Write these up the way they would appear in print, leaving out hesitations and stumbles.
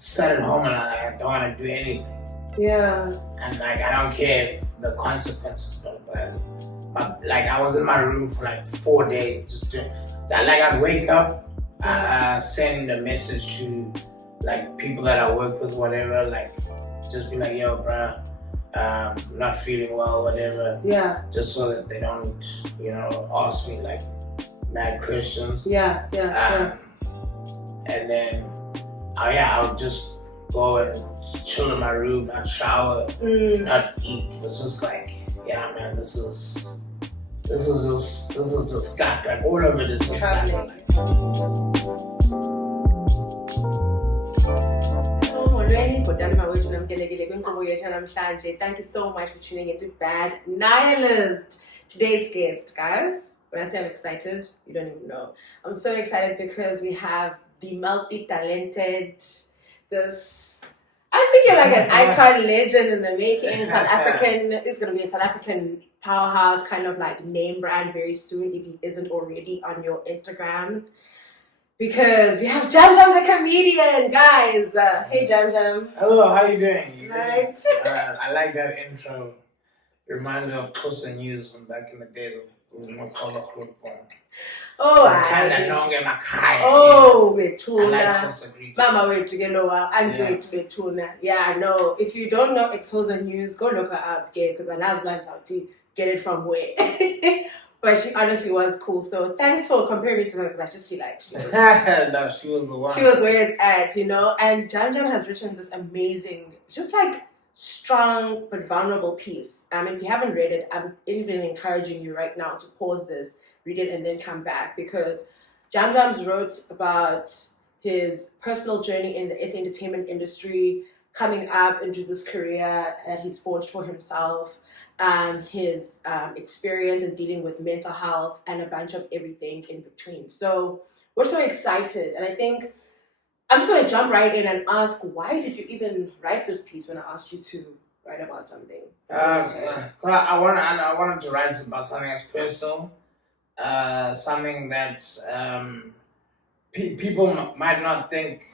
sit at home and I don't want to do anything. Yeah. And like I don't care if the consequences, but like I was in my room for like 4 days just doing that. Like I'd wake up, send a message to like people that I work with, whatever, like just be like, yo, bruh, not feeling well, whatever. Yeah. Just so that they don't, ask me like mad questions. Yeah. And then, I would just go and chill in my room, not shower, not eat. It was just like, yeah, man, this is just gut. Like all of it is just gut. Thank you so much for tuning into Bad Nihilist. Today's guest, guys, when I say I'm excited, you don't even know. I'm so excited because we have the multi-talented, I think you're like an icon legend in the making. South African, is going to be a South African powerhouse kind of like name brand very soon if he isn't already on your Instagrams. Because we have JamJam the Comedian, guys. Hey, JamJam. Hello, how you doing? Right. I like that intro. It reminds me of Kuse News from back in the day. Betuna. Mama wethu ke lowa, andwethu betuna. Yeah, I know. If you don't know Exposer News, go look her up, because I know how to get it from where. But she honestly was cool. So thanks for comparing me to her, because I just feel like she was. No, she was the one. She was where it's at, And JamJam has written this amazing, just like strong but vulnerable piece. If you haven't read it, I'm even encouraging you right now to pause this, read it, and then come back, because JamJam wrote about his personal journey in the SA entertainment industry, coming up into this career that he's forged for himself, his experience in dealing with mental health, and a bunch of everything in between. So we're so excited, and I think I'm just going to jump right in and ask, why did you even write this piece when I asked you to write about something? I wanted to write about something that's personal, something that people might not think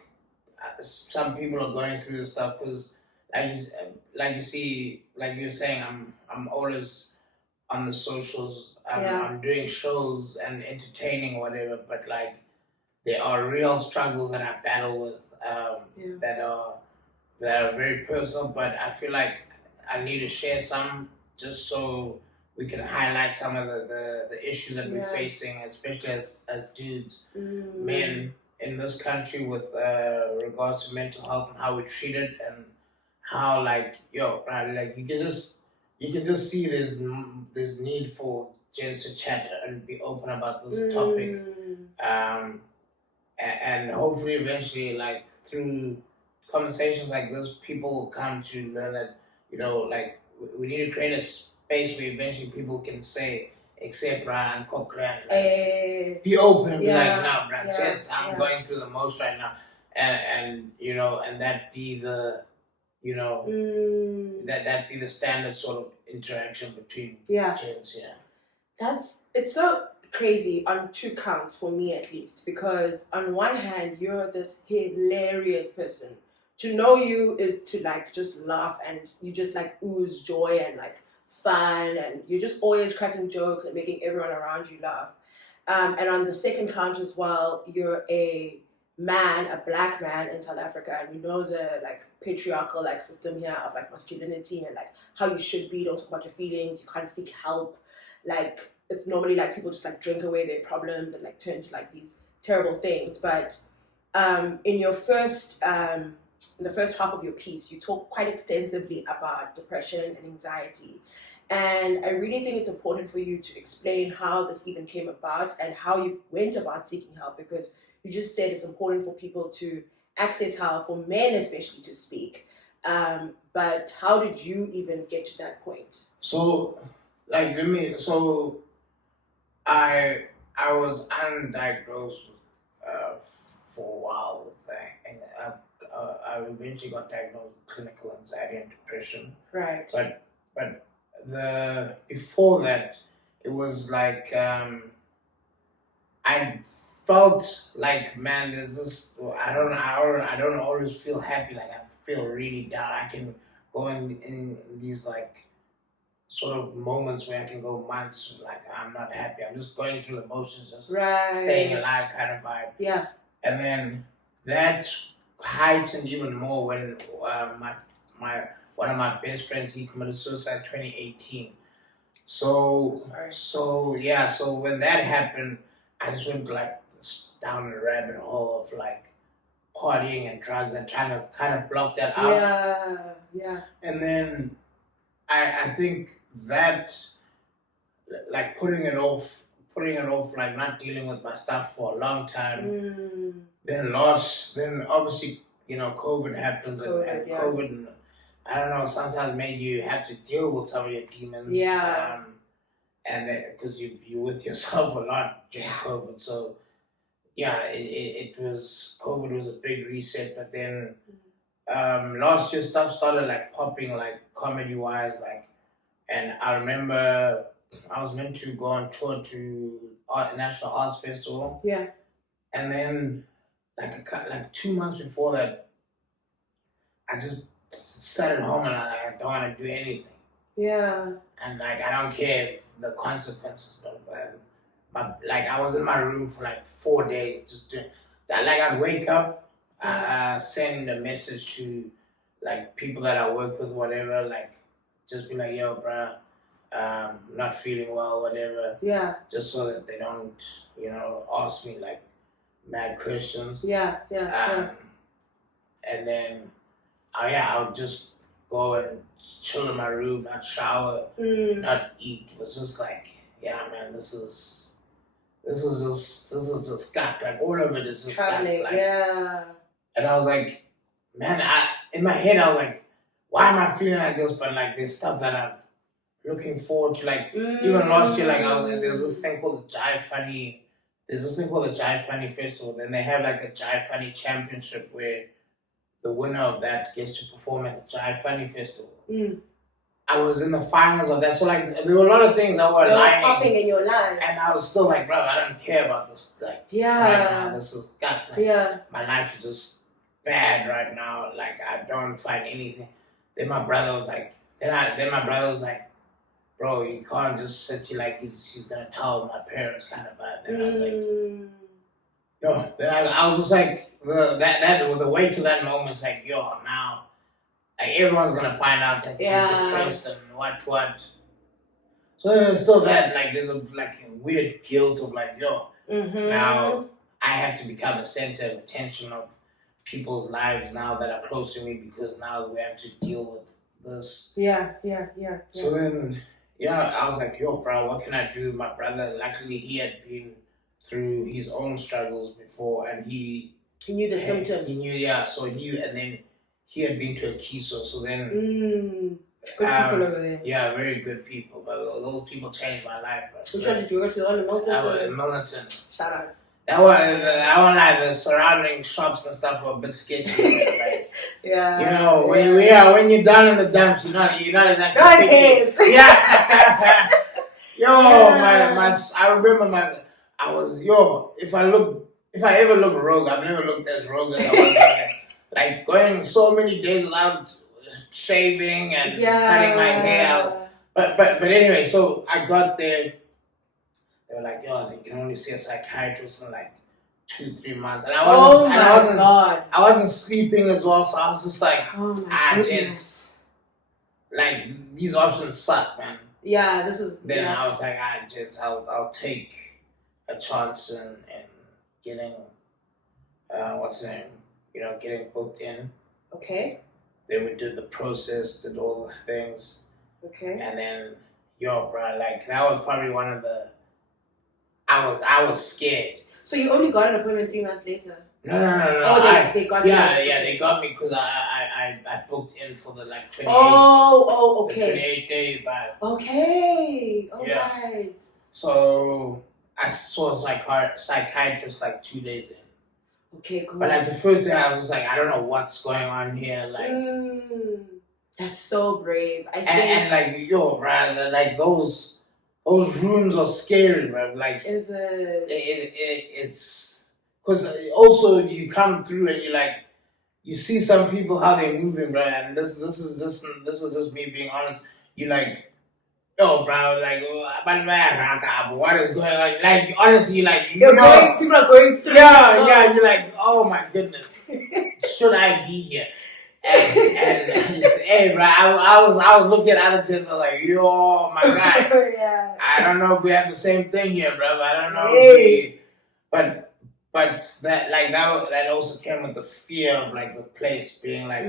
some people are going through this stuff, because like you see, like you're saying, I'm always on the socials, I'm doing shows and entertaining, whatever, but like there are real struggles that I battle with that are very personal, but I feel like I need to share some just so we can highlight some of the issues that we're facing, especially as dudes, men in this country, with regards to mental health and how we treat it, and how you can just see there's need for gents to chat and be open about this topic. And hopefully eventually, like through conversations like this, people will come to learn that, we need to create a space where eventually people can say, accept and co-create, be open and be like, nah, bruh, gents, I'm going through the most right now. And that be the, that be the standard sort of interaction between gents, It's so crazy on two counts, for me at least, because on one hand you're this hilarious person. To know you is to like just laugh, and you just like ooze joy and like fun, and you're just always cracking jokes and making everyone around you laugh. And on the second count as well, you're a black man in South Africa, and we know the like patriarchal like system here of like masculinity and like how you should be. Don't talk about your feelings. You can't seek help. Like it's normally like people just like drink away their problems and like turn to like these terrible things. But in your first in the first half of your piece, you talk quite extensively about depression and anxiety. And I really think it's important for you to explain how this even came about and how you went about seeking help, because you just said it's important for people to access help, for men especially to speak. But how did you even get to that point? So, I was undiagnosed for a while with that, and I eventually got diagnosed with clinical anxiety and depression. Right. But before that, it was like I felt like, man, there's this. I don't always feel happy. Like I feel really down. I can go in these like sort of moments where I can go months like I'm not happy. I'm just going through the motions, just staying alive kind of vibe. Yeah. And then that heightened even more when my one of my best friends, he committed suicide 2018. So yeah, so when that happened, I just went like down the rabbit hole of like partying and drugs and trying to kind of block that out. Yeah. And then I think that like putting it off, like not dealing with my stuff for a long time. Then obviously, COVID happens and COVID, I don't know, sometimes made you have to deal with some of your demons. Yeah. And because you with yourself a lot during COVID. So yeah, it was, COVID was a big reset, but then last year stuff started like popping like comedy wise, like, and I remember I was meant to go on tour to National Arts Festival. Yeah. And then like 2 months before that, I just sat at home and I don't want to do anything. Yeah. And like I don't care if the consequences, but like I was in my room for like 4 days just doing that. Like I'd wake up, send a message to like people that I work with, whatever, like just be like, yo, bruh, not feeling well, whatever. Yeah. Just so that they don't, ask me like mad questions. Yeah. And then, I would just go and chill in my room, not shower, not eat. It was just like, yeah, man, this is just gut. Like all of it is just gut. Like, yeah. And I was like, man, in my head I was like, why am I feeling like this? But like there's stuff that I'm looking forward to. Like even last year, like there was this thing called the Jive Funny. There's this thing called the Jive Funny Festival. Then they have like a Jive Funny Championship where the winner of that gets to perform at the Jive Funny Festival. I was in the finals of that, so like there were a lot of things that were aligning, popping in your life, and I was still like, bro, I don't care about this. Like right now, this is gut. Like, my life is just bad right now. Like I don't find anything. Then my brother was like, bro, you can't just sit here like he's gonna tell my parents kind of vibe. And I was like, yo, then I was just like, the way to that moment is like, yo, now, like everyone's gonna find out that you're depressed and what. So there's still that, like there's a weird guilt of like, yo, now I have to become the center of attention of people's lives now that are close to me because now we have to deal with this. Yeah. So then, I was like, yo, bro, what can I do? My brother, luckily, he had been through his own struggles before, and he knew the symptoms. He knew, and then he had been to a Kuse, so then good people over there. Yeah, very good people, but those people changed my life. Which one did you go to? The one in Milton? Milton. Shout out. That one, like the surrounding shops and stuff were a bit sketchy. Like, when you're down in the dumps, you're not exactly picky. Yeah. I remember if I ever look rogue, I've never looked as rogue as I was. Like going so many days without shaving and cutting my hair out. But anyway, so I got there. They were like, yo, you can only see a psychiatrist in like 2-3 months. And I wasn't sleeping as well, so I was just like, gents, like these options suck, man. Yeah, this is. Then I was like, gents, I'll take a chance in getting, what's the name? Getting booked in. Okay. Then we did the process, did all the things. Okay. And then, bro, like that was probably one of the. I was scared. So you only got an appointment 3 months later? No. Oh, they got you. Yeah, they got me because I booked in for the 28. Oh, okay. The 28 day vibe. Okay, alright. So I saw a psychiatrist 2 days in. Okay, cool. But the first day I was just like, I don't know what's going on here. That's so brave. I think. And bro, those rooms are scary, bro. Like, is it? It's because also you come through and you see some people how they're moving, bro, and this is just me being honest. You like, yo, bro, like, what is going on? Like, honestly, people are going through. Yeah, you're like, oh my goodness, should I be here? And hey, bro, I was looking at other kids. I was like, yo, my God, Yeah. I don't know if we have the same thing here, bro. I don't know, but that also came with the fear of like the place being like.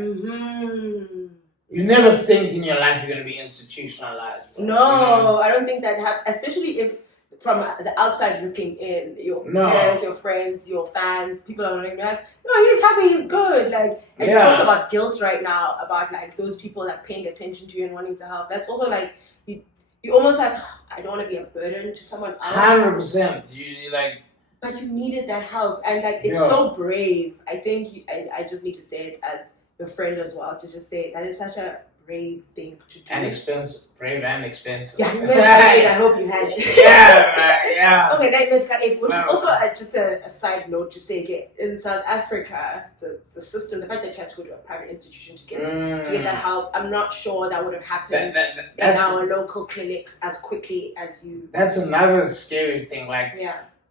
You never think in your life you're gonna be institutionalized. Bro. No, I don't think that especially if from the outside looking in, your parents, your friends, your fans, people are gonna be like, no, he's happy, he's good. Like, and you talk about guilt right now, about like those people like paying attention to you and wanting to help. That's also like you almost like, I don't want to be a burden to someone else. 100%. You like. But you needed that help, and like it's so brave. I think I just need to say it as your friend as well, to just say that is such a brave thing to do. And expensive. Brave and expensive. Yeah, medical aid, I hope you had it. Yeah. Okay, that medical aid, which is also just a side note to say, in South Africa, the system, the fact that you have to go to a private institution to get that help, I'm not sure that would have happened in our local clinics as quickly as you. That's another scary thing. Like,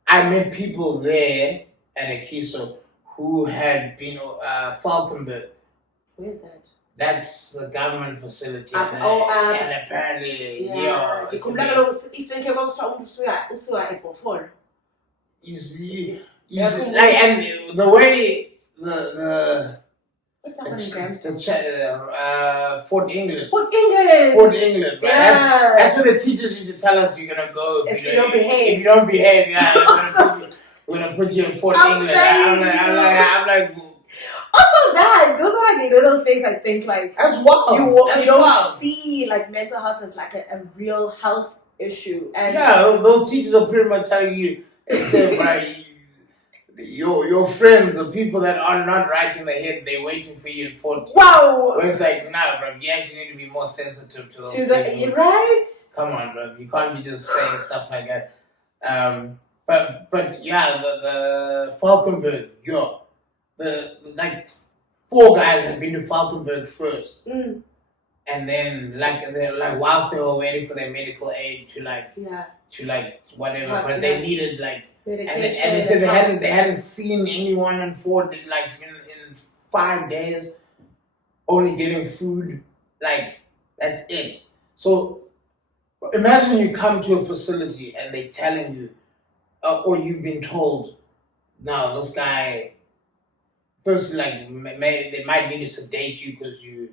I met people there at Kuse who had been Falkenberg. Where is that? That's the government facility. And apparently, you see, like, and the way what's that one in Fort England. Fort England, right? That's where the teachers used to tell us you're gonna go if you don't behave. If you don't behave, we're gonna put you in Fort England. I'm like. Also, those are like little things I think like that's wild. You don't see like mental health as like a real health issue, and those teachers are pretty much telling you, except right, your friends, the people that are not right in the head, they're waiting for you in Fort. Wow. Where it's like, nah, bro, you actually need to be more sensitive to those people. Right? Come on, bro, you can't be just saying stuff like that. But yeah, the Falkenberg, the like 4 guys had been to Falkenberg first, and then like whilst they were waiting for their medical aid to whatever, but they needed like and they said they hadn't seen anyone in Fort like in 5 days, only getting food, like that's it. So imagine you come to a facility and they telling you, or you've been told, now this guy. First, like, they might need to sedate you because you're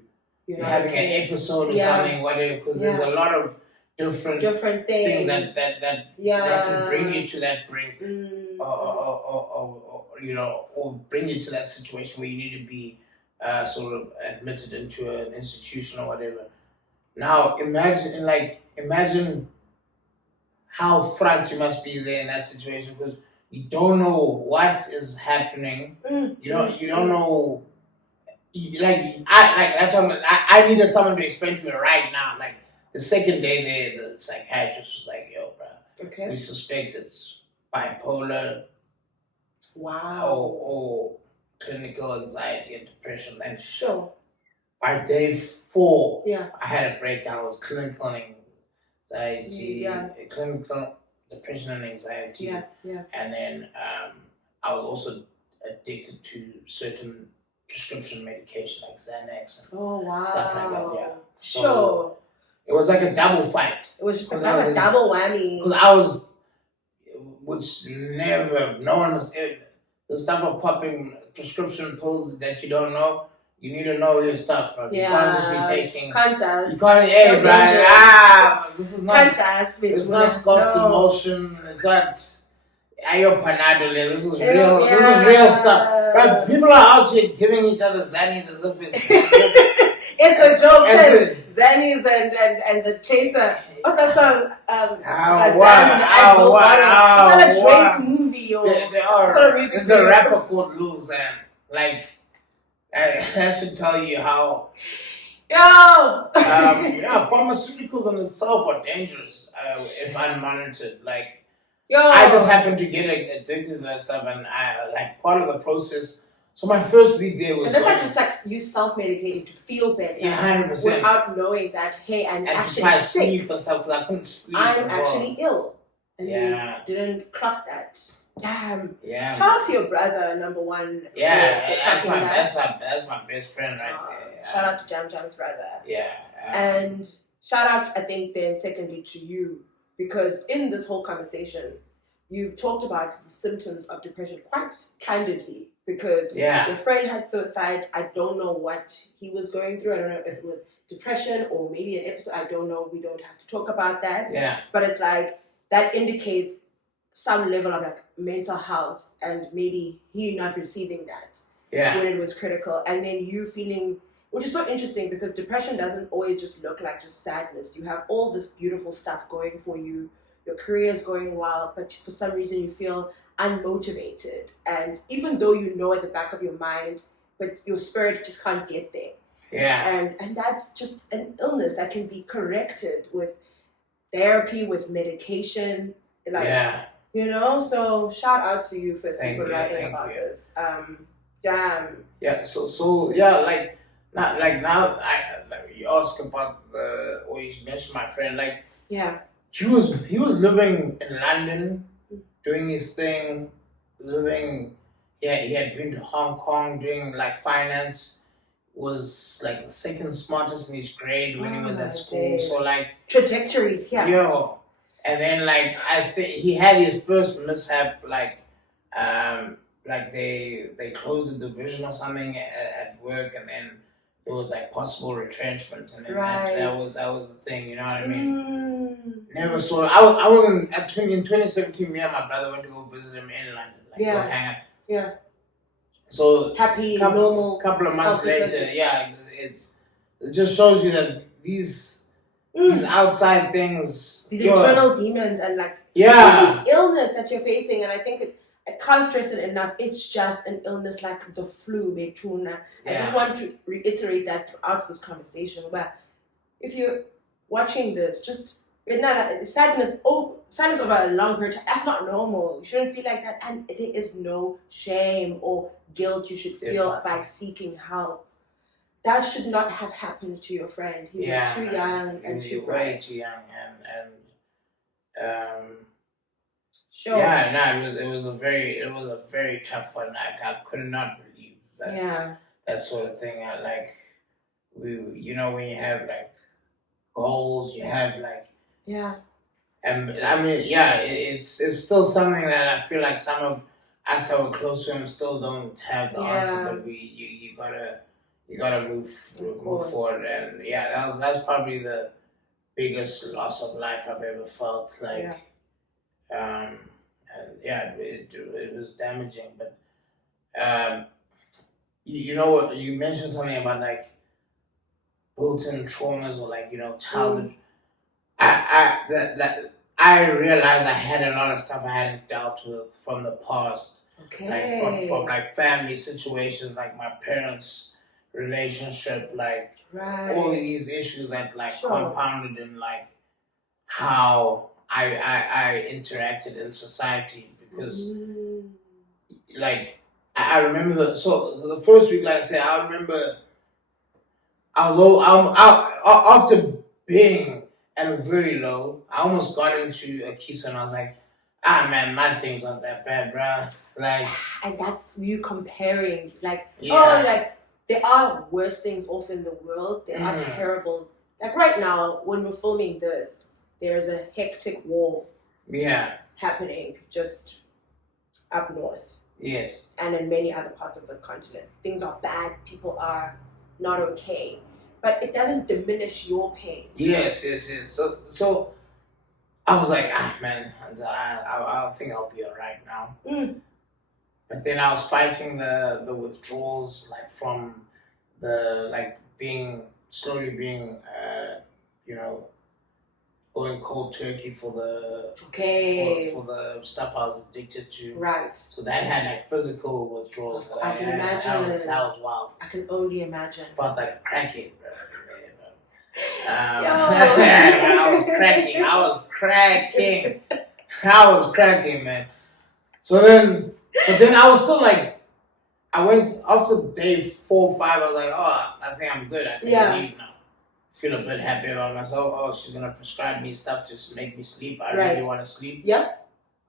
having an episode or something, whatever. Because there's a lot of different things that can bring you to that brink, or bring you to that situation where you need to be sort of admitted into an institution or whatever. Now, imagine how fraught you must be there in that situation, because you don't know what is happening. You don't know. I needed someone to explain to me right now. Like the second day there, the psychiatrist was like, "Yo, bro, we suspect it's bipolar, or clinical anxiety and depression." And by day 4, I had a breakdown. It was clinical anxiety, clinical depression and anxiety, and then I was also addicted to certain prescription medication like Xanax and stuff like that. So it was like a double fight. It was just like a double whammy. Because I was, no one was, the stuff of popping prescription pills that you don't know. You need to know your stuff, bro. You can't just be taking. You can't, hey, bro. This is not. It's not Scott's emotion. It's not. Ayo Panadol. This is real. This is real stuff. Bro, people are out here giving each other Xannies as if it's. It's a joke. Xannies and the chaser. What's that song? It's not a Drake movie or. They are. There's a rapper called Lil Xan. Like. That should tell you how. Pharmaceuticals in itself are dangerous if unmonitored. Like, I just happened to get addicted to that stuff, and I like part of the process. So my first week there was. And that's not just like you self-medicating to feel better. Yeah, 100%. Without knowing that, hey, I'm actually sick. Sleep and stuff because I couldn't sleep. I'm actually ill, and you didn't clock that. Damn. Yeah. Shout out to your brother, number one. Yeah, that's my best friend right there. Yeah. Shout out to JamJam's brother. Yeah. And shout out, I think, then secondly to you, because in this whole conversation, you've talked about the symptoms of depression quite candidly. Because your friend had suicide. I don't know what he was going through. I don't know if it was depression or maybe an episode. I don't know. We don't have to talk about that. Yeah. But it's like that indicates some level of like mental health and maybe he not receiving that when it was critical. And then you feeling, which is so interesting because depression doesn't always just look like just sadness. You have all this beautiful stuff going for you. Your career is going well, but for some reason you feel unmotivated, and even though you know at the back of your mind, but your spirit just can't get there. And that's just an illness that can be corrected with therapy, with medication, you know. So shout out to you for writing about this. Damn. Yeah. So like now you ask about or you mentioned my friend, like he was living in London, doing his thing, living. Yeah, he had been to Hong Kong doing like finance. Was like the second smartest in his grade when he was at school. So like trajectories, Yo, and then like I think he had his first mishap, like they closed the division or something at work, and then it was like possible retrenchment, and then that was the thing. You know what I mean? Never saw. I wasn't in 2017. Me and my brother went to go visit him in London, like go hang out. So happy, normal. Couple of months later, it just shows you that these outside things, these internal demons, and like illness that you're facing. And I think I can't stress it enough. It's just an illness like the flu, betuna. I just want to reiterate that throughout this conversation. Where if you're watching this, just sadness over a long period of time, that's not normal. You shouldn't feel like that, and there is no shame or guilt you should feel by seeking help. That should not have happened to your friend. He was too young and too bright. Way too young, and sure. It was a very tough one. I could not believe that that sort of thing. When you have like goals, you have like and I mean it's still something that I feel like some of us that were close to him still don't have the answer, but you gotta move forward, and that's probably the biggest loss of life I've ever felt. Like and it was damaging, but you know what, you mentioned something about like built-in traumas or like childhood. I realized I had a lot of stuff I hadn't dealt with from the past. Okay. Like from like family situations, like my parents' relationship, like all these issues that like compounded in like how I interacted in society, because like I remember the first week, like I said, I remember after being at a very low, I almost got into a Kuse, and I was like, man, my things aren't that bad, bruh. Like, and that's you comparing, like, like there are worse things off in the world. There are terrible. Like right now, when we're filming this, there's a hectic war. Happening just up north. Yes. And in many other parts of the continent, things are bad. People are not okay. But it doesn't diminish your pain. Yes. So I was like, man, I think I'll be alright now. But then I was fighting the withdrawals, like from the slowly being going cold turkey for the for the stuff I was addicted to. Right. So that had like physical withdrawals. I can imagine. That was wild. I can only imagine. Felt like a crackhead, bro. I was cracking. I was cracking, man. But then I was still like, I went after day 4 or 5. I was like, oh, I think I'm good. I think I leave now. Feel a bit happy about myself. Oh, she's gonna prescribe me stuff to make me sleep. I really want to sleep. Yeah.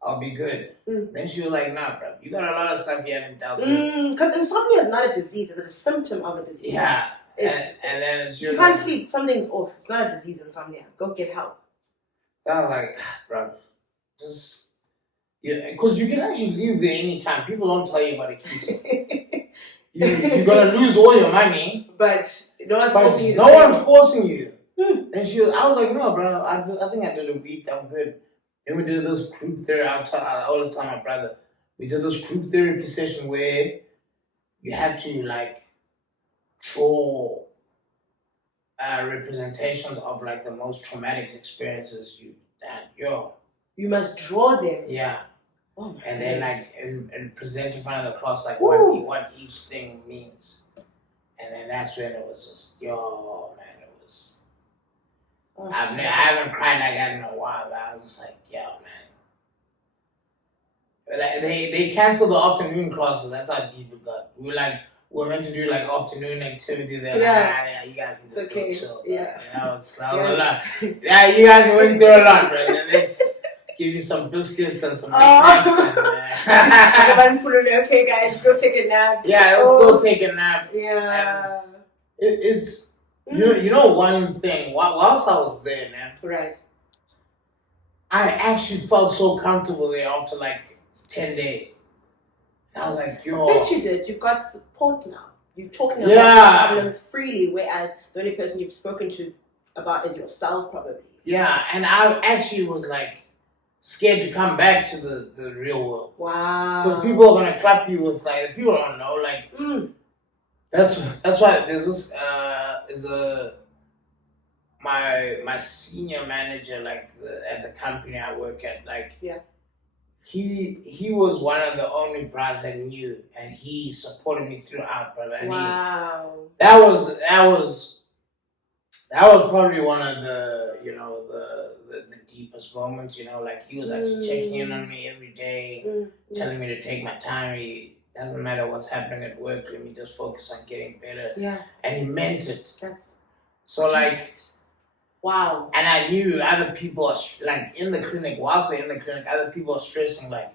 I'll be good. Then she was like, nah, bro, you got a lot of stuff you haven't dealt with. Because insomnia is not a disease, it's a symptom of a disease. Yeah. And then she was you can't sleep, something's off. It's not a disease, insomnia. Go get help. I was like, bro, just, yeah, because you can actually leave there anytime. People don't tell you about a Kuse. You're going to lose all your money. But no one's forcing you. No one's forcing you. And I was like, no, bro, I think I did a week. I'm good. Then we did this group therapy. I all the time, my brother. We did this group therapy session where you have to like draw representations of like the most traumatic experiences you had. You must draw them. Yeah. Oh my and goodness. then like and present in front of the class like what each thing means. And then that's when it was just man, it was. I haven't cried like that in a while, but I was just like, man. Like, they canceled the afternoon classes. That's how deep it got. We were meant to do like afternoon activity there. Like, you guys can just go chill. Yeah. That was a lot. Yeah, you guys went through a lot, bro. And let's give you some biscuits and some snacks. Okay, guys, go take a nap. Yeah, let's go take a nap. Yeah. It's you know one thing. Whilst I was there, man. Right. I actually felt so comfortable there after like 10 days. I was like, yo. I bet you did. You've got support now. You're talking about your problems freely, whereas the only person you've spoken to about is yourself, probably. Yeah, and I actually was like scared to come back to the real world. Wow. Because people are gonna clap you with like people don't know like. That's why there's this my senior manager like at the company I work at like he was one of the only bros that knew and he supported me throughout, brother. And that was probably one of the the deepest moments, like he was actually checking in on me every day, telling me to take my time. He doesn't matter what's happening at work, let me just focus on getting better. Yeah. And he meant it. That's so wow. And I knew other people are like in the clinic, whilst they're in the clinic, other people are stressing like,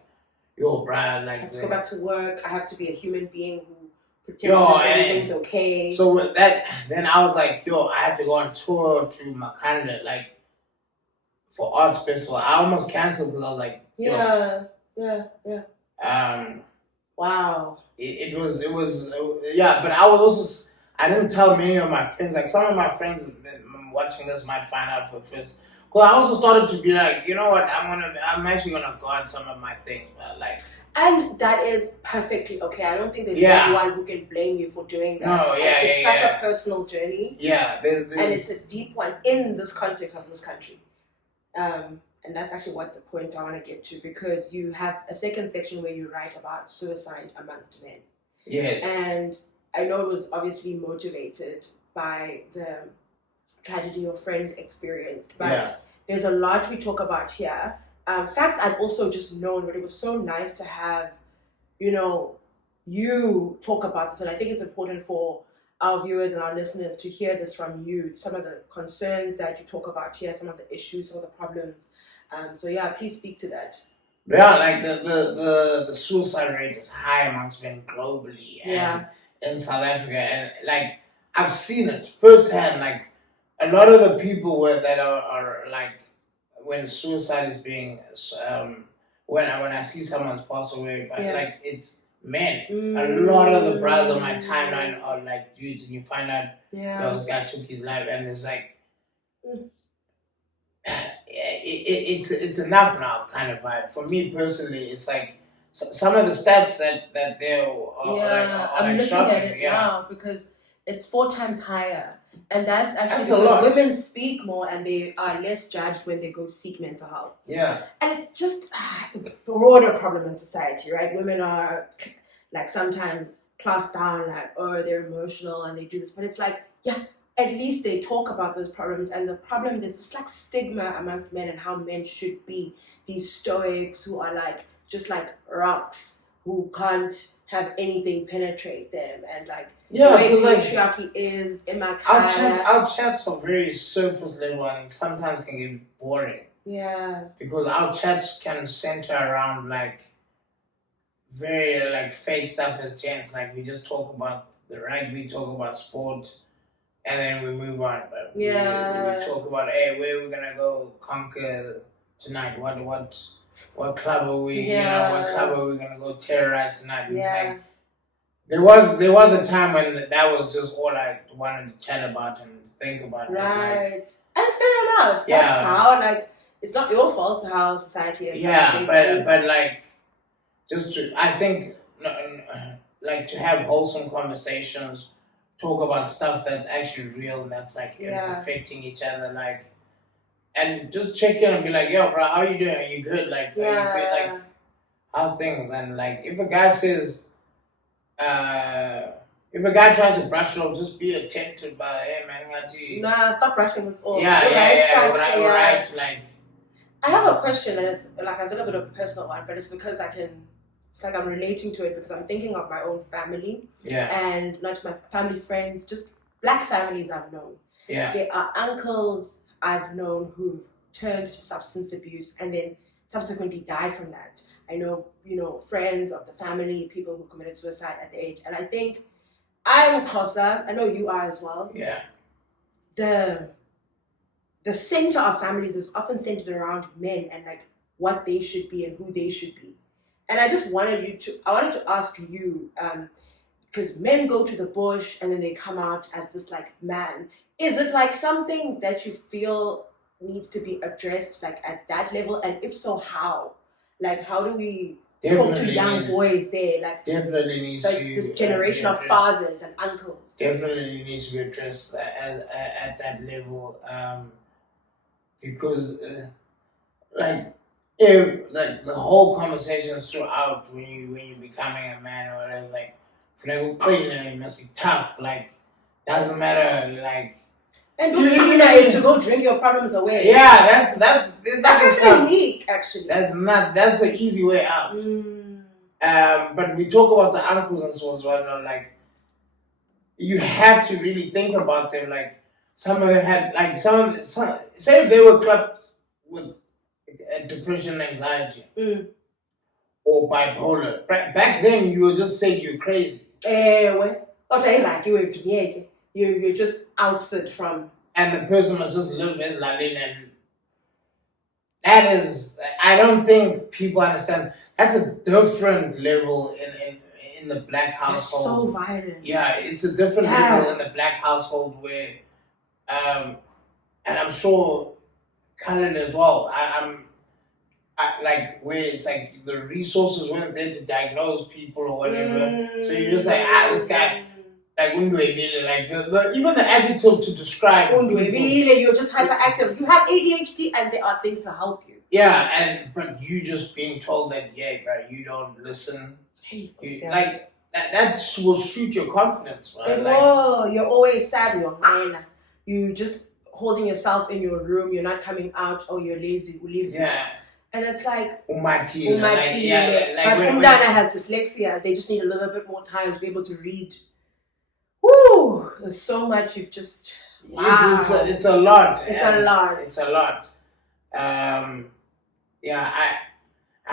yo, bruh, like I have to go back to work. I have to be a human being who pretends that everything's okay. So with that, then I was like, yo, I have to go on tour to Makanda, like for arts festival. I almost canceled because I was like, yo. Yeah. Wow. It was but I didn't tell many of my friends. Like some of my friends watching this might find out for first. Well, I also started to be like, you know what? I'm actually gonna guard some of my things, like. And that is perfectly okay. I don't think there's anyone who can blame you for doing that. No, it's such a personal journey. Yeah, and it's a deep one in this context of this country. And that's actually what the point I want to get to, because you have a second section where you write about suicide amongst men. Yes. And I know it was obviously motivated by the tragedy your friend experienced, but there's a lot we talk about here. In fact, I've also just known, but it was so nice to have, you talk about this, and I think it's important for our viewers and our listeners to hear this from you, some of the concerns that you talk about here, some of the issues, some of the problems. Please speak to that. Yeah, like the suicide rate is high amongst men globally and in South Africa, and like I've seen it firsthand. Like a lot of the people that are like when suicide is being when I see someone's passed away, but like it's men. A lot of the bros on my timeline are like, dude, and you find out this guy took his life, and it's like. It's enough now kind of vibe. For me personally, it's like some of the stats that I'm looking at it now because it's 4 times higher, and that's actually because women speak more and they are less judged when they go seek mental health. Yeah, and it's just it's a broader problem in society, right? Women are like sometimes classed down, like they're emotional and they do this, but it's like at least they talk about those problems. And the problem, there's this like stigma amongst men and how men should be. These stoics who are like just like rocks who can't have anything penetrate them, and like the way patriarchy is in my our chats are very surface level and sometimes can get boring. Yeah. Because our chats can center around like very like fake stuff as gents. Like we just talk about the rugby, talk about sport, and then we move on. But we talk about, hey, where we're gonna go conquer tonight? What club are we? Yeah. You know, what club are we gonna go terrorize tonight? It's like there was a time when that was just all I wanted to chat about and think about. Right. And fair enough. That's how like it's not your fault how society is. Yeah, but like just to, I think like to have wholesome conversations, talk about stuff that's actually real and that's like affecting each other, like, and just check in and be like, yo, bro, how you doing? Are you good? Like, are you good? Like, how things? And like, if a guy says, if a guy tries to brush it off, just be attentive by, hey man, nah, stop brushing this off. Right. Like, I have a question, and it's like a little bit of a personal one, but it's because it's like I'm relating to it because I'm thinking of my own family. Yeah. And not just my family, friends, just black families I've known. Yeah. There are uncles I've known who've turned to substance abuse and then subsequently died from that. I know, friends of the family, people who committed suicide at the age. And I think I'm Xhosa. I know you are as well. Yeah. The center of families is often centered around men and like what they should be and who they should be. And I wanted to ask you, because men go to the bush and then they come out as this like man. Is it like something that you feel needs to be addressed like at that level? And if so, how? Like, how do we talk to young boys there? Like, definitely needs to this generation of fathers and uncles. Definitely needs to be addressed at that level, because if like the whole conversation throughout when you're becoming a man or whatever, like, you must be tough. Like, doesn't matter. Like, and is to go drink your problems away. Yeah, that's unique, actually. That's an easy way out. But we talk about the uncles and so on, so like, you have to really think about them. Like, some of them had like some say if they were clubbed with depression, anxiety, or bipolar. Back then, you were just saying you're crazy. You're just ousted from. And the person must just live his life, and that is, I don't think people understand. That's a different level in the black household. It's so violent. Yeah, it's a different level in the black household where, and I'm sure colored as well. Like where it's like the resources weren't there to diagnose people or whatever. So you're just like, this guy. Like even the adjective to describe you're just hyperactive. You have ADHD and there are things to help you. Yeah, but you just being told that, bro, you don't listen. Like that will shoot your confidence, right? You're always sad, you're man. You just holding yourself in your room, you're not coming out, or you're lazy, you leave. Yeah. And it's like Umati. But Umdana has dyslexia. They just need a little bit more time to be able to read. Woo! There's so much you've just. Wow. It's a lot. It's a lot. I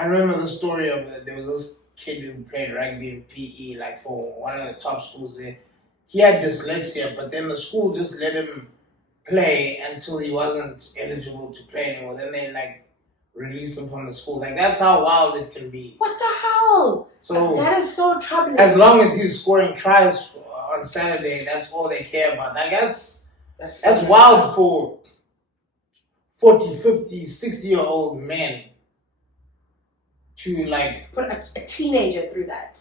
remember the story of there was this kid who played rugby in PE, like for one of the top schools there. He had dyslexia, but then the school just let him play until he wasn't eligible to play anymore. Then they like released him from the school. Like, that's how wild it can be. What the hell? So that is so troubling. As long as he's scoring tries on Saturday, that's all they care about. Like, that's wild for 40, 50, 60-year-old men to like put a teenager through that.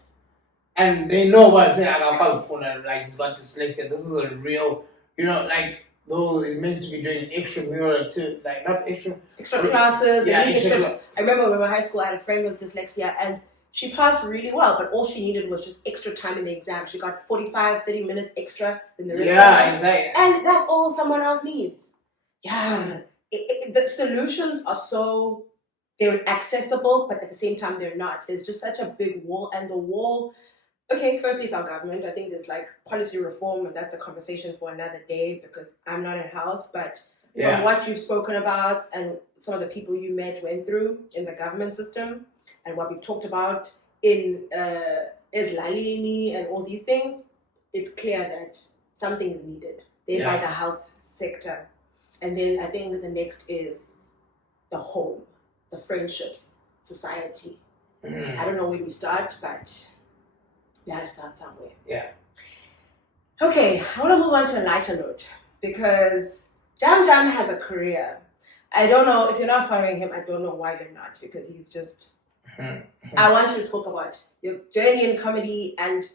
And they know what I'm saying. Like, he's got dyslexia. This is a real, like, though he's meant to be doing extramural too, like not extra classes. Yeah, I remember when we were in high school, I had a friend with dyslexia, and She passed really well, but all she needed was just extra time in the exam. She got 45, 30 minutes extra than the rest of us. Exactly. And that's all someone else needs. Yeah. The solutions are so, they're accessible, but at the same time, they're not. There's just such a big wall, and the wall, okay, firstly, it's our government. I think there's like policy reform, and that's a conversation for another day because I'm not in health, but from what you've spoken about and some of the people you met went through in the government system and what we've talked about in Islalini and all these things, it's clear that something is needed there by the health sector. And then I think the next is the home, the friendships, society. I don't know where we start, but we gotta start somewhere. Yeah. Okay, I want to move on to a lighter note because JamJam has a career. I don't know, if you're not following him, I don't know why you're not, because he's just... I want you to talk about your journey in comedy, and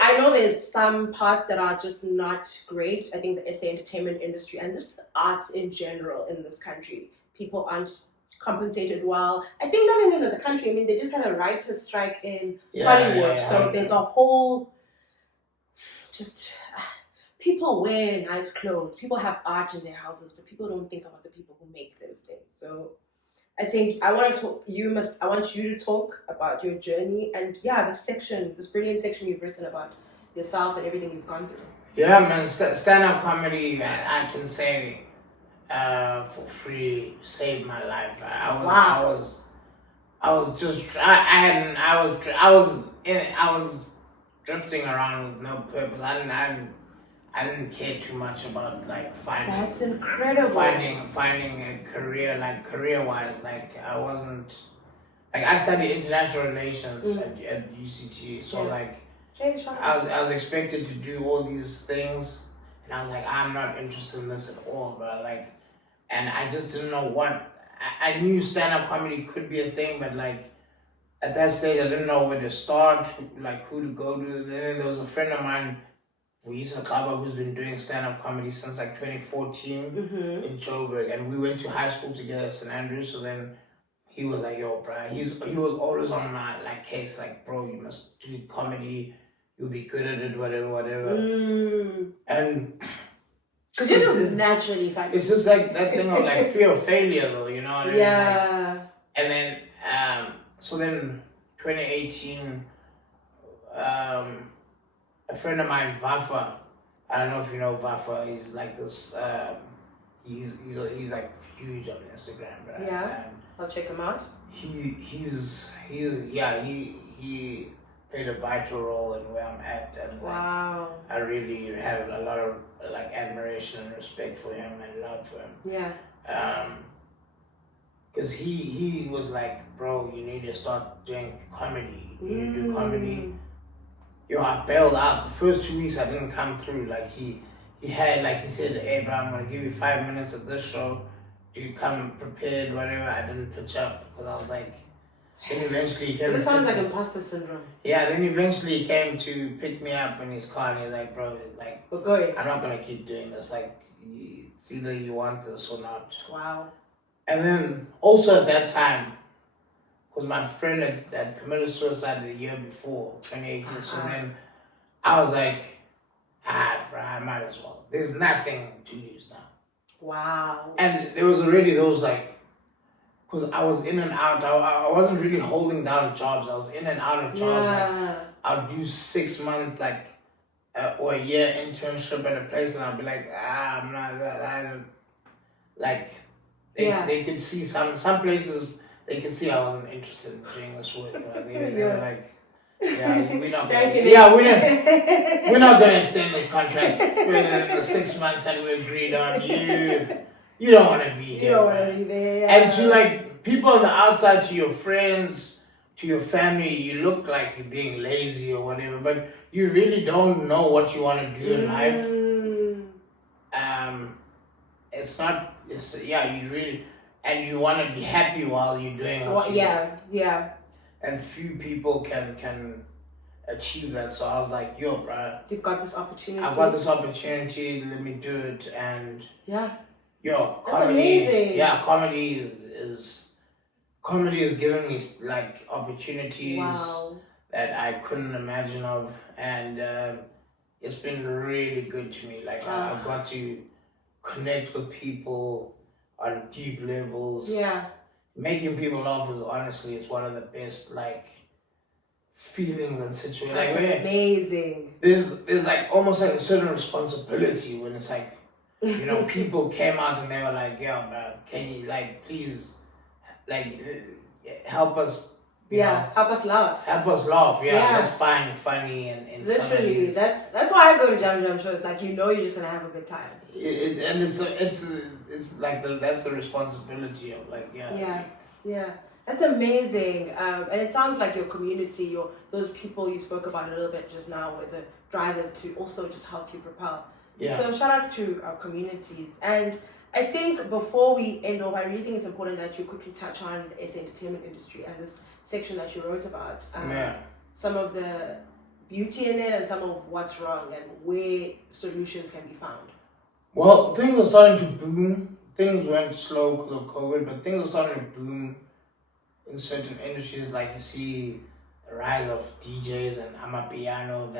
I know there's some parts that are just not great. I think the SA entertainment industry and just the arts in general in this country, people aren't compensated well. I think not even in the country, I mean, they just had a writer's strike in Hollywood, so there's a whole... just... people wear nice clothes, people have art in their houses, but people don't think about the people who make those things. So I think I want you to talk about your journey and this brilliant section you've written about yourself and everything you've gone through. Yeah, man, stand-up comedy, I can say for free saved my life. I was drifting around with no purpose. I didn't care too much about like finding. That's incredible. Finding a career, like career-wise, like I wasn't, like I studied international relations at UCT, so like I was expected to do all these things, and I was like, I'm not interested in this at all, bro. Like, and I just didn't know what. I knew stand-up comedy could be a thing, but like at that stage, I didn't know where to start, like who to go to. Then there was a friend of mine, Khanyisia JamJam, who's been doing stand-up comedy since like 2014 in Joburg, and we went to high school together at St. Andrews. So then he was like, "Yo, bro," he was always on my like case, like, "Bro, you must do comedy. You'll be good at it, whatever." And because you're just naturally funny. It's just like that thing of like fear of failure, though. You know what I mean? Yeah. Like, and then so then 2018. A friend of mine, Vafa, I don't know if you know Vafa, he's like this, he's like huge on Instagram, right? Yeah, and I'll check him out. He played a vital role in where I'm at, and wow, like, I really have a lot of like admiration and respect for him and love for him. Yeah. Because he was like, "Bro, you need to start doing comedy. You need to do comedy." Yo, I bailed out. The first 2 weeks I didn't come through. Like he had, like he said, "Hey bro, I'm gonna give you 5 minutes at this show. Do you come prepared, whatever?" I didn't pitch up because I was like, then eventually he came. This sounds like imposter syndrome. Yeah, then eventually he came to pick me up in his car and he's like, "Bro, like, we're going. I'm not gonna keep doing this. Like, it's either you want this or not." Wow. And then also at that time, because my friend had committed suicide the year before, 2018. So then I was like, bro, I might as well. There's nothing to lose now. Wow. And there was already those like, because I was in and out. I wasn't really holding down jobs. I was in and out of jobs. Yeah. Like, I'll do 6 months, like, or a year internship at a place, and I'll be like, I'm not that. I don't, like, they could see some places. They can see I wasn't interested in doing this work. Right? They were like, "Yeah, we're not gonna extend this contract further than the 6 months that we agreed on. You don't want to be here. You don't want to be there." And to like people on the outside, to your friends, to your family, you look like you're being lazy or whatever, but you really don't know what you want to do in life. You really. And you want to be happy while you're doing what you do. And few people can achieve that. So I was like, "Yo, bro, you've got this opportunity. I've got this opportunity. Let me do it." And yo, comedy. that's amazing. Yeah, comedy has given me like opportunities Wow. that I couldn't imagine of, and it's been really good to me. Like I've got to connect with people on deep levels. Yeah. Making people laugh is honestly it's one of the best like feelings and situations. That's Like amazing. there's like almost like a certain responsibility when it's like, you know, people came out and they were like, "Yo, man, can you like please like help us?" Yeah, help us laugh. Help us laugh, yeah. Yeah. Let's find funny and Literally, that's why I go to JamJam shows. Like, you know, you're just gonna have a good time. And it's like that's the responsibility of like Yeah. That's amazing. And it sounds like your community, those people you spoke about a little bit just now with the drivers to also just help you propel. Yeah. So shout out to our communities. And I think before we end off, I really think it's important that you quickly touch on the SA entertainment industry and this section that you wrote about. Some of the beauty in it and some of what's wrong and where solutions can be found. Well, things are starting to boom. Things went slow because of COVID, but things are starting to boom in certain industries. Like you see the rise of DJs and Amapiano.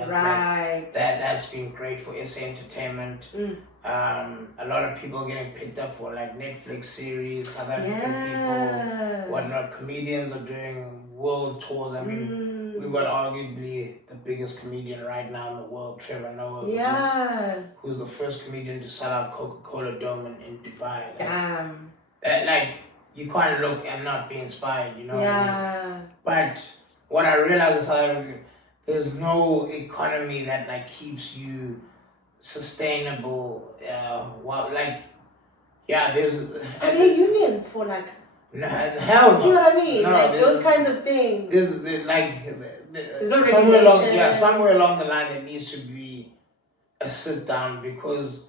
That's been great for SA entertainment. A lot of people are getting picked up for like Netflix series, South African people, whatnot. Comedians are doing world tours. I mean, we've got arguably the biggest comedian right now in the world, Trevor Noah, who's the first comedian to sell out Coca-Cola Dome in Dubai. Like, Damn. Like, you can't look and not be inspired, you know what I mean? But what I realized is there's no economy that like keeps you sustainable. There's Are there unions for like? Hell no. See what I mean? No, like those kinds of things. There's no somewhere along the line there needs to be a sit down, because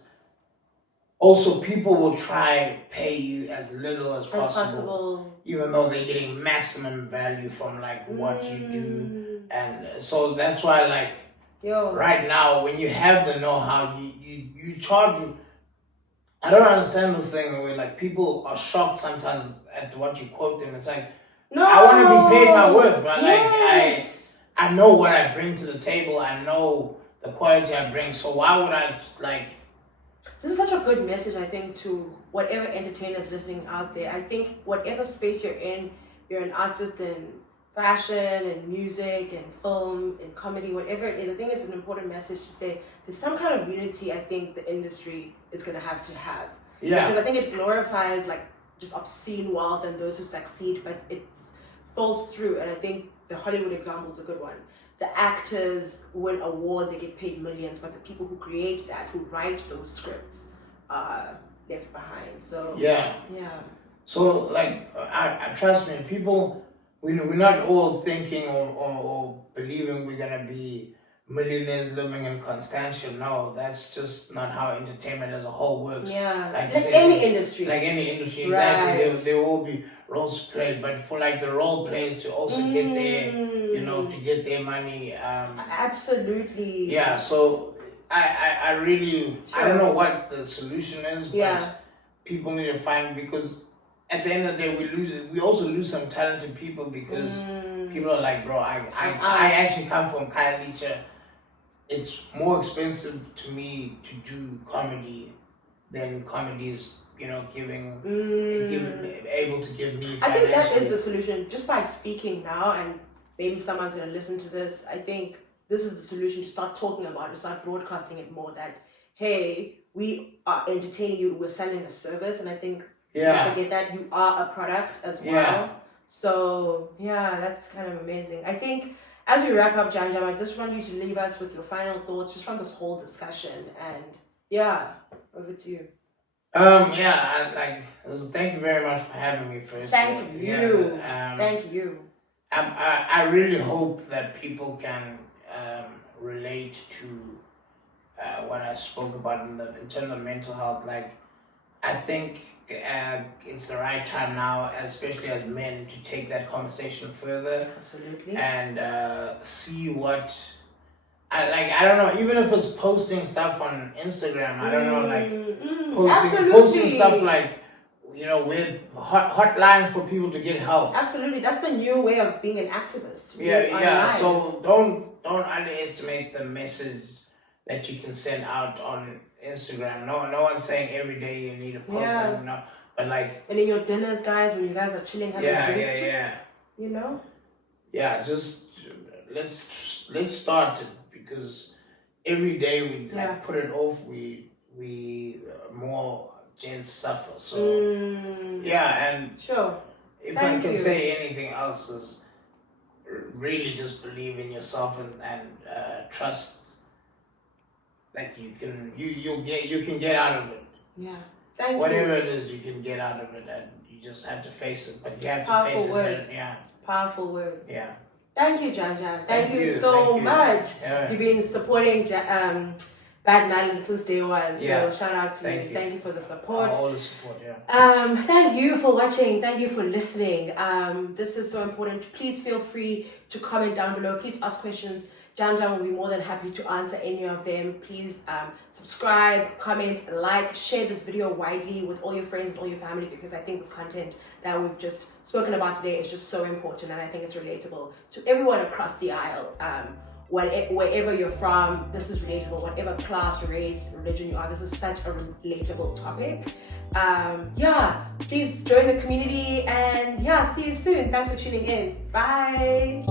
also people will try pay you as little as possible, even though they're getting maximum value from like what you do. And so that's why like right now when you have the know-how, you charge. I don't understand this thing where like people are shocked sometimes at what you quote them. It's like, no, I want to be paid my worth, but like I know what I bring to the table. I know the quality I bring. So why would I like? This is such a good message, I think, to whatever entertainers listening out there. I think whatever space you're an artist in fashion and music and film and comedy, whatever it is. I think it's an important message to say there's some kind of unity I think the industry is going to have. Yeah. Because I think it glorifies like just obscene wealth and those who succeed, but it folds through. And I think the Hollywood example is a good one. The actors win awards, they get paid millions, but the people who create that, who write those scripts, are left behind. So yeah. So like, I trust me, people. We're not all thinking or believing we're gonna be millionaires living in Constantia. No, that's just not how entertainment as a whole works. Yeah, like any industry. Like any industry, exactly. Right. There will be roles played, but for like the role players to also get their, to get their money. Absolutely. Yeah. So I really I don't know what the solution is, but people need to find, because at the end of the day, we also lose some talented people, because people are like, bro, I actually come from Khanyisia. It's more expensive to me to do comedy than comedy is, able to give me financially. I think that is the solution. Just by speaking now, and maybe someone's going to listen to this, I think this is the solution, to start talking about it, to start broadcasting it more, that, hey, we are entertaining you, we're selling a service, and I think don't forget that you are a product as well. Yeah. So that's kind of amazing. I think as we wrap up JamJam, I just want you to leave us with your final thoughts just from this whole discussion. And over to you. Thank you very much for having me first. Thank you. Thank you. I really hope that people can relate to what I spoke about in terms of mental health. Like, I think it's the right time now, especially as men, to take that conversation further. Absolutely. And see what I don't know, even if it's posting stuff on Instagram, I don't know, like posting stuff like, weird hotlines for people to get help. Absolutely, that's the new way of being an activist. Yeah. So don't underestimate the message that you can send out on Instagram. No one's saying every day you need to post something, but like. And in your dinners, guys, when you guys are chilling, having drinks, just let's start it, because every day we put it off. We more gents suffer. So and sure. If I can say anything else, is really just believe in yourself and trust. Like you can get out of it. Yeah. Whatever it is, you can get out of it, and you just have to face it. But you have to face it. Powerful words. Yeah. Thank you, JamJam. Thank you so much. Yeah. You've been supporting Bad Nihilist since day one. So shout out to you. Thank you for the support. All the support, Thank you for watching. Thank you for listening. This is so important. Please feel free to comment down below. Please ask questions. JamJam will be more than happy to answer any of them. Please subscribe, comment, like, share this video widely with all your friends and all your family, because I think this content that we've just spoken about today is just so important, and I think it's relatable to everyone across the aisle. Wherever you're from, this is relatable. Whatever class, race, religion you are, this is such a relatable topic. Please join the community, and see you soon. Thanks for tuning in. Bye.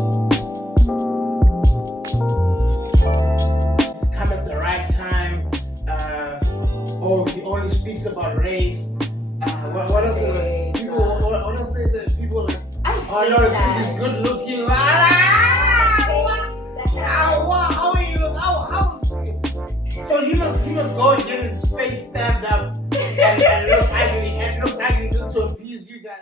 He only speaks about race. What else? People. What else they say? People like. Oh no, it's because he's good looking. How are you? How? So he must go and get his face stabbed up and look ugly just to appease you guys.